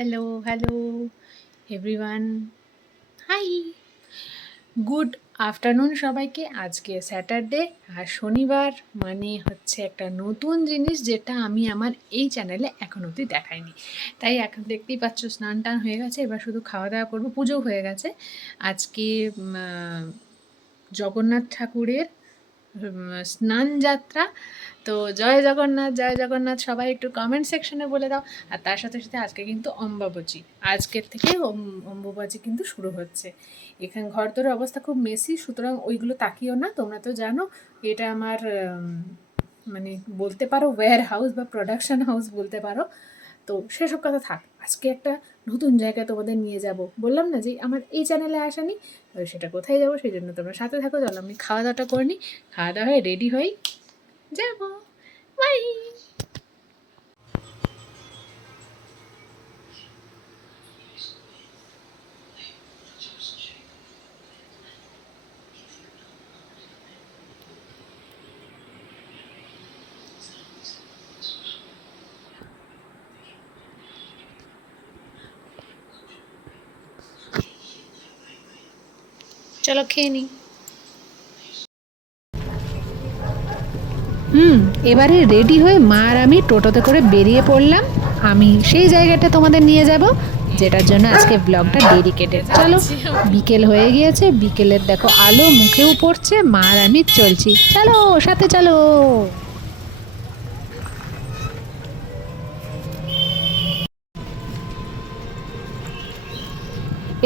Hello, hello everyone. Hi, good afternoon সবাইকে। আজকে Saturday আর শনিবার মানে হচ্ছে একটা নতুন জিনিস যেটা আমি আমার এই চ্যানেলে এখন অবধি দেখাইনি। তাই এখন দেখতেই পাচ্ছ স্নান টান হয়ে গেছে, এবার শুধু খাওয়া দাওয়া করবো। পুজো হয়ে গেছে আজকে। জগন্নাথ ঠাকুরের স্নান যাত্রা। তো জয় জগন্নাথ, জয় জগন্নাথ সবাই একটু কমেন্ট সেকশনে বলে দাও। আর তার সাথে সাথে আজকে কিন্তু অম্বাবচী, আজকের থেকে অম্বুবাচী কিন্তু শুরু হচ্ছে। এখানে ঘরদোরের অবস্থা খুব মেসি, সুতরাং ওইগুলো তাকিও না। তোমরা তো জানো এটা আমার মানে বলতে পারো ওয়্যার হাউস বা প্রোডাকশন হাউস বলতে পারো। তো সেসব কথা থাক, আজকে একটা নতুন জায়গায় তোমাদের নিয়ে যাব। বললাম না যে আমার এই চ্যানেলে আসেনি, সেটা কোথায় যাবো সেই জন্য তোমরা সাথে থাকো। চলো আমি খাওয়া দাওয়াটা করে নিই, খাওয়া দাওয়া হয়ে রেডি হই, যাবো। বাই। চলো খেয়ে নিই। এবারে রেডি হয়ে মা আর আমি টোটোতে করে বেরিয়ে পড়লাম। আমি সেই জায়গাটা তোমাদের নিয়ে যাব যেটার জন্য আজকে ব্লগটা ডেডিকেটেড। চলো, বিকেল হয়ে গিয়েছে, বিকেলের দেখো আলো মুখেও পড়ছে। মা আর আমি চলছি, চলো সাথে চলো।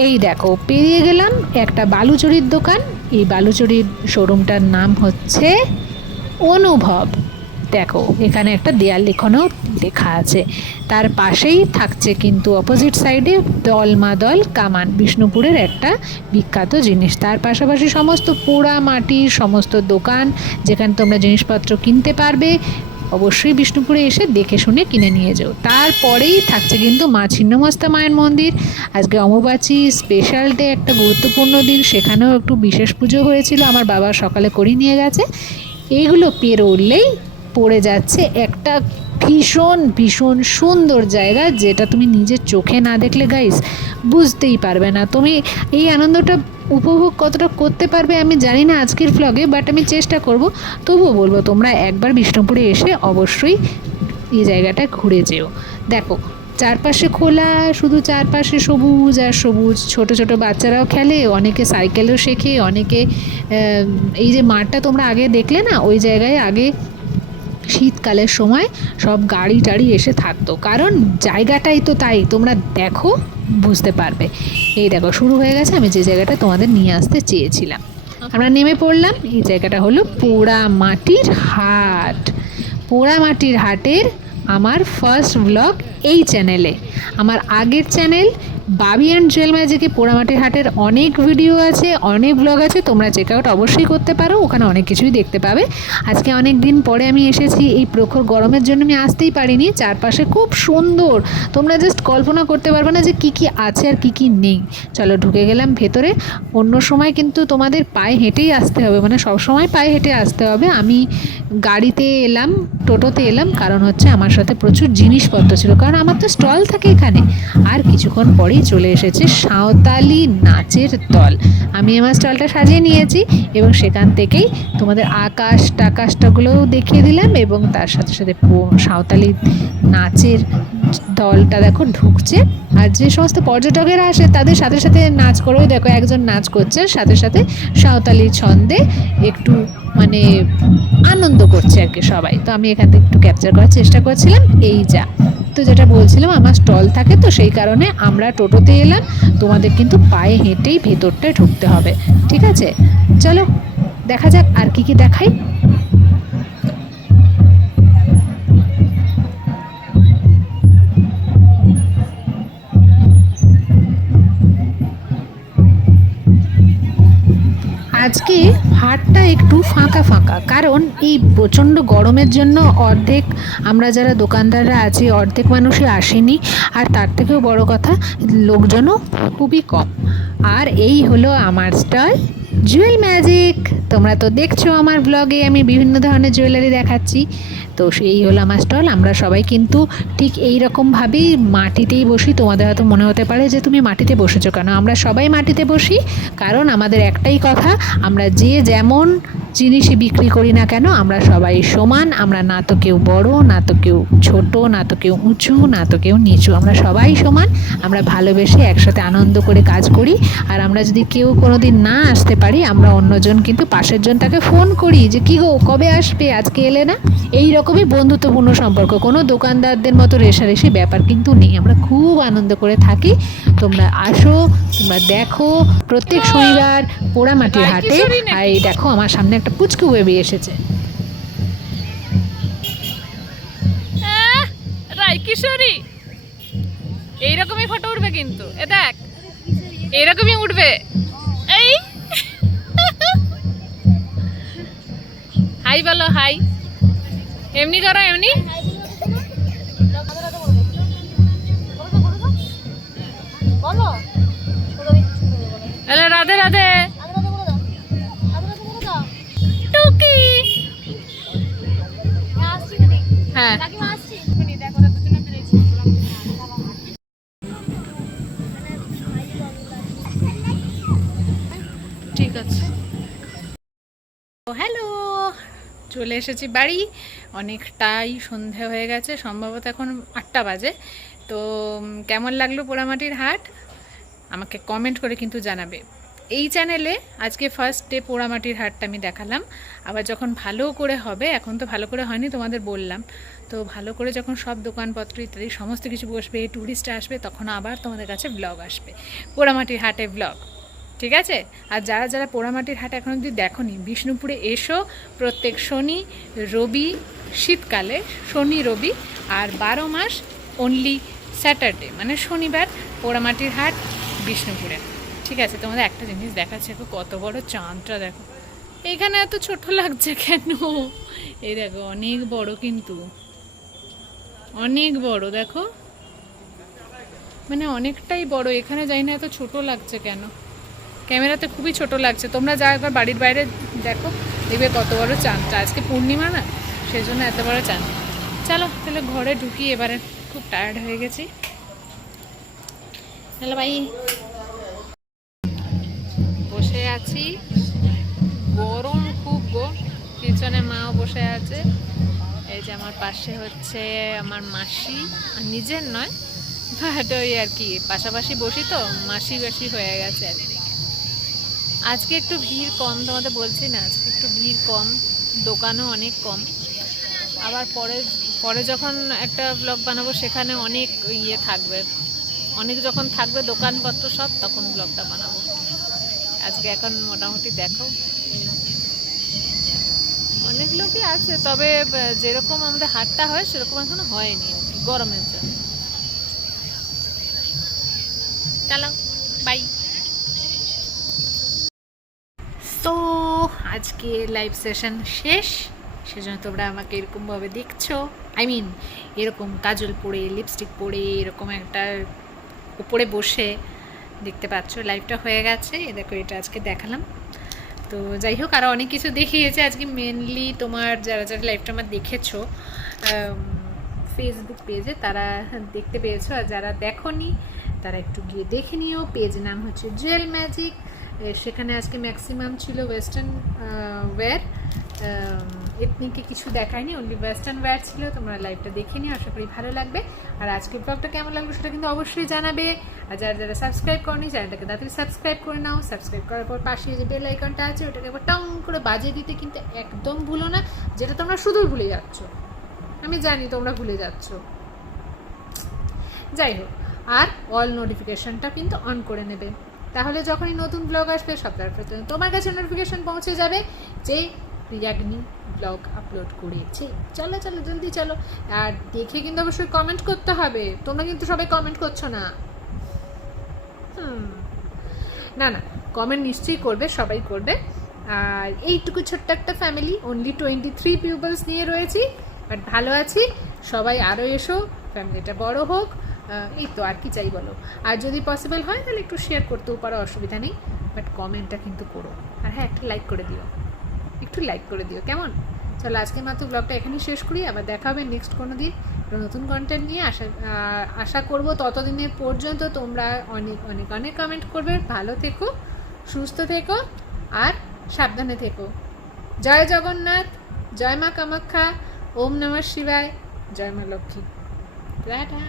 এই দেখো পেরিয়ে গেলাম একটা বালুচরির দোকান। এই বালুচরির শোরুমটার নাম হচ্ছে অনুভব। দেখো এখানে একটা দেয়াল লিখনও লেখা আছে। তার পাশেই থাকছে কিন্তু অপোজিট সাইডে দল কামান, বিষ্ণুপুরের একটা বিখ্যাত জিনিস। তার পাশাপাশি সমস্ত পোড়া মাটির সমস্ত দোকান, যেখানে তোমরা জিনিসপত্র কিনতে পারবে। অবশ্যই বিষ্ণুপুরে এসে দেখে শুনে কিনে নিয়ে যাও। তারপরেই থাকছে কিন্তু মা ছিন্নমস্তা মায়ের মন্দির। আজকে অমাবস্যা স্পেশাল ডে, একটা গুরুত্বপূর্ণ দিন, সেখানেও একটু বিশেষ পুজো হয়েছিল, আমার বাবা সকালে করিয়ে নিয়ে গেছে। এইগুলো পেরোলেই পড়ে যাচ্ছে একটা ভীষণ ভীষণ সুন্দর জায়গা, যেটা তুমি নিজের চোখে না দেখলে গাইস বুঝতেই পারবে না। তুমি এই আনন্দটা উপভোগ কতটা করতে পারবে আমি জানি না আজকের ভ্লগে, বাট আমি চেষ্টা করব। তবুও বলবো তোমরা একবার বিষ্ণুপুরে এসে অবশ্যই এই জায়গাটা ঘুরে যেও। দেখো চারপাশে খোলা, শুধু চারপাশে সবুজ আর সবুজ। ছোট ছোট বাচ্চারাও খেলে, অনেকে সাইকেলও শেখে, অনেকে এই যে মাঠটা তোমরা আগে দেখলে না, ওই জায়গায় আগে শীতকালের সময় সব গাড়ি টাড়ি এসে থাকতো, কারণ জায়গাটাই তো তাই। তোমরা দেখো বুঝতে পারবে। এই দেখো শুরু হয়ে গেছে, আমি যে জায়গাটা তোমাদের নিয়ে আসতে চেয়েছিলাম। আমরা নেমে পড়লাম। এই জায়গাটা হলো পোড়া মাটির হাট। পোড়া মাটির হাটের আমার ফার্স্ট ব্লগ এই চ্যানেলে। আমার আগের চ্যানেল বাবি অ্যান্ড জুয়েল ম্যাজিকে পোড়ামাটির হাটের অনেক ভিডিও আছে, অনেক ব্লগ আছে, তোমরা চেক আউট অবশ্যই করতে পারো, ওখানে অনেক কিছুই দেখতে পাবে। আজকে অনেক দিন পরে আমি এসেছি, এই প্রখর গরমের জন্য আমি আসতেই পারিনি। চারপাশে খুব সুন্দর, তোমরা জাস্ট কল্পনা করতে পারবে না যে কী কী আছে আর কী কী নেই। চলো ঢুকে গেলাম ভেতরে। অন্য সময় কিন্তু তোমাদের পায়ে হেঁটেই আসতে হবে, মানে সব সময় পায়ে হেঁটে আসতে হবে। আমি গাড়িতে এলাম, টোটোতে এলাম, কারণ হচ্ছে আমার সাথে প্রচুর জিনিসপত্র ছিল, কারণ আমার তো স্টল থাকে এখানে। আর কিছুক্ষণ পরেই চলে এসেছে সাঁওতালি নাচের দল। আমি আমার স্টলটা সাজিয়ে নিয়েছি এবং সেখান থেকেই তোমাদের টাকাশটাগুলোও দেখিয়ে দিলাম, এবং তার সাথে সাথে সাঁওতালি নাচের দলটা দেখো ঢুকছে। আর যে সমস্ত পর্যটকেরা আসে তাদের সাথে সাথে নাচ করেও দেখো একজন নাচ করছে, সাথে সাথে সাঁওতালি ছন্দে একটু মানে আনন্দ করছে আর কি সবাই। তো আমি এখান থেকে একটু ক্যাপচার করার চেষ্টা করছিলাম। এই যা, তো যেটা বলছিলাম, আমার স্টল থাকে, তো সেই কারণে আমরা টোটোতে এলাম। তোমাদের কিন্তু পায়ে হেঁটেই ভেতরটায় ঢুকতে হবে, ঠিক আছে? চলো দেখা যাক আর কি কি দেখাই। আজকে হাটটা একটু ফাঁকা ফাঁকা, কারণ এই প্রচণ্ড গরমের জন্য অর্ধেক আমরা যারা দোকানদাররা আছি অর্ধেক মানুষই আসেনি। আর তার থেকেও বড় কথা, লোকজনও খুবই কম। আর এই হলো আমার স্টল, জুয়েল ম্যাজিক। তোমরা তো দেখছো আমার ব্লগে আমি বিভিন্ন ধরনের জুয়েলারি দেখাচ্ছি। তো সেই হলো আমার স্টল। আমরা সবাই কিন্তু ঠিক এই রকমভাবেই মাটিতেই বসি। তোমাদের হয়তো মনে হতে পারে যে তুমি মাটিতে বসেছো কেন? আমরা সবাই মাটিতে বসি, কারণ আমাদের একটাই কথা, আমরা যে যেমন জিনিসই বিক্রি করি না কেন আমরা সবাই সমান। আমরা না তো কেউ বড়, না তো কেউ ছোট, না তো কেউ উঁচু, না তো কেউ নিচু, আমরা সবাই সমান। আমরা ভালোবেসে একসাথে আনন্দ করে কাজ করি। আর আমরা যদি কেউ কোনো দিন না আসতে পারি, আমরা অন্যজন কিন্তু পাশের জনটাকে ফোন করি যে কী গো, কবে আসবে, আজকে এলে না। এই রকমই বন্ধুত্বপূর্ণ সম্পর্ক, কোনো দোকানদারদের মতো রেষারেষি ব্যাপার কিন্তু নেই। আমরা খুব আনন্দ করে থাকি। তোমরা আসো, তোমরা দেখো প্রত্যেক শনিবার পোড়ামাটির হাটে। আর এই দেখো আমার সামনে একটা পুচকু বেবি এসেছে। রাইকিশোরী এইরকমই ফটো উঠবে কিন্তু, এ দেখ এইরকমই উঠবে। এই হাই বলো, হাই। এমনি করো, এমনি। হ্যালো, রাধে রাধে। টুকি। হ্যাঁ, ঠিক আছে। হ্যালো, চলে এসেছি বাড়ি। অনেকটাই সন্ধে হয়ে গেছে, সম্ভবত এখন 8টা বাজে। তো কেমন লাগলো পোড়ামাটির হাট আমাকে কমেন্ট করে কিন্তু জানাবে। এই চ্যানেলে আজকে ফার্স্ট ডে পোড়ামাটির হাটটা আমি দেখালাম। আবার যখন ভালো করে হবে, এখন তো ভালো করে হয়নি তোমাদের বললাম, তো ভালো করে যখন সব দোকানপত্র ইত্যাদি সমস্ত কিছু বসবে, ট্যুরিস্ট আসবে, তখন আবার তোমাদের কাছে ব্লগ আসবে, পোড়ামাটির হাটে ব্লগ। ঠিক আছে? আর যারা যারা পোড়ামাটির হাট এখন যদি দেখোনি, বিষ্ণুপুরে এসো। প্রত্যেক শনি রবি, শীতকালে শনি রবি, আর 12 মাস অনলি স্যাটারডে মানে শনিবার পোড়ামাটির হাট বিষ্ণুপুরে। ঠিক আছে? তোমাদের একটা জিনিস দেখাচ্ছে, কত বড় চাঁদটা দেখো। এইখানে এত ছোট লাগছে কেন? এই দেখো অনেক বড়, কিন্তু অনেক বড় দেখো, মানে অনেকটাই বড়। এখানে যাই না এত ছোট লাগছে কেন? ক্যামেরাতে খুবই ছোট লাগছে। তোমরা যা একবার বাড়ির বাইরে দেখো, দেখবে কত বড় চাঁদটা। আজকে পূর্ণিমা না, সেই জন্য এত বড় চাঁদ। চলো তাহলে ঘরে ঢুকি এবারে, খুব টায়ার্ড হয়ে গেছি। হ্যালো ভাই, বসে আছি, গরম খুব গো। পিছনে মাও বসে আছে। এই যে আমার পাশে হচ্ছে আমার মাসি, আর নিজের নয়, বাট ওই আর কি পাশাপাশি বসি তো, মাসি বেশি হয়ে গেছে আর কি। আজকে একটু ভিড় কম, তোমাদের বলছি না, আজকে একটু ভিড় কম, দোকানও অনেক কম। আবার পরে পরে যখন একটা ব্লগ বানাবো সেখানে অনেক ইয়ে থাকবে, অনেক যখন থাকবে দোকানপত্র সব, তখন ব্লগটা বানাবো। আজকে এখন মোটামুটি দেখো অনেক লোকই আছে, তবে যেরকম আমাদের হাটটা হয় সেরকম এখনো হয়নি গরমের জন্য। চলো বাই। তো আজকে লাইভ সেশন শেষ, সেজন্য তোমরা আমাকে এরকমভাবে দেখছো। আই মিন এরকম কাজল পরে, লিপস্টিক পরে, এরকম একটা উপরে বসে দেখতে পাচ্ছ। লাইভটা হয়ে গেছে, এ দেখো এটা আজকে দেখালাম। তো যাই হোক, আরও অনেক কিছু দেখিয়েছে আজকে। মেনলি তোমার যারা যারা লাইভটা আমার দেখেছো ফেসবুক পেজে, তারা দেখতে পেয়েছো। আর যারা দেখোনি তারা একটু গিয়ে দেখে নিও। পেজ নাম হচ্ছে জুয়েল ম্যাজিক। সেখানে আজকে ম্যাক্সিমাম ছিল ওয়েস্টার্ন ওয়্যার, এথনিকে কিছু দেখায়নি, অনলি ওয়েস্টার্ন ওয়্যার ছিল। তোমরা লাইভটা দেখে নিও, আশা করি ভালো লাগবে। আর আজকের ব্লগটা কেমন লাগলো সেটা কিন্তু অবশ্যই জানাবে। আর যারা যারা সাবস্ক্রাইব করনি, চ্যানেলটাকে তাড়াতাড়ি সাবস্ক্রাইব করে নাও। সাবস্ক্রাইব করার পর পাশে যে বেল আইকনটা আছে, ওটাকে একবার টং করে বাজিয়ে দিতে কিন্তু একদম ভুলো না, যেটা তোমরা শুধুই ভুলে যাচ্ছ। আমি জানি তোমরা ভুলে যাচ্ছ, যাই হোক। আর অল নোটিফিকেশনটা কিন্তু অন করে নেবে, তাহলে যখনই নতুন ব্লগ আসবে সপ্তাহ প্রথমে তোমার কাছে নোটিফিকেশন পৌঁছে যাবে যে রিয়াগ্নি ব্লগ আপলোড করেছে। চলো চলো জলদি চলো। আর দেখে কিন্তু অবশ্যই কমেন্ট করতে হবে। তোমরা কিন্তু সবাই কমেন্ট করছো না। না না, কমেন্ট নিশ্চয়ই করবে, সবাই করবে। আর এইটুকু ছোট্ট একটা ফ্যামিলি, অনলি 23 পিপলস নিয়ে রয়েছি, বাট ভালো আছি। সবাই আরও এসো, ফ্যামিলিটা বড় হোক। এই তো আর কি চাই বলো। আর যদি পসিবল হয় তাহলে একটু শেয়ার করতেও পারো, অসুবিধা নেই। বাট কমেন্টটা কিন্তু করো। আর হ্যাঁ, একটা লাইক করে দিও, একটু লাইক করে দিও, কেমন? চলো আজকে মাত্র ব্লগটা এখানেই শেষ করি, আবার দেখা হবে নেক্সট কোনো দিন নতুন কন্টেন্ট নিয়ে। আশা করব ততদিনের পর্যন্ত তোমরা অনেক অনেক অনেক কমেন্ট করবে। ভালো থেকো, সুস্থ থেকো আর সাবধানে থেকো। জয় জগন্নাথ, জয় মা কামাখ্যা, ওম নমঃ শিবায়, জয় মা লক্ষ্মী। টাটা।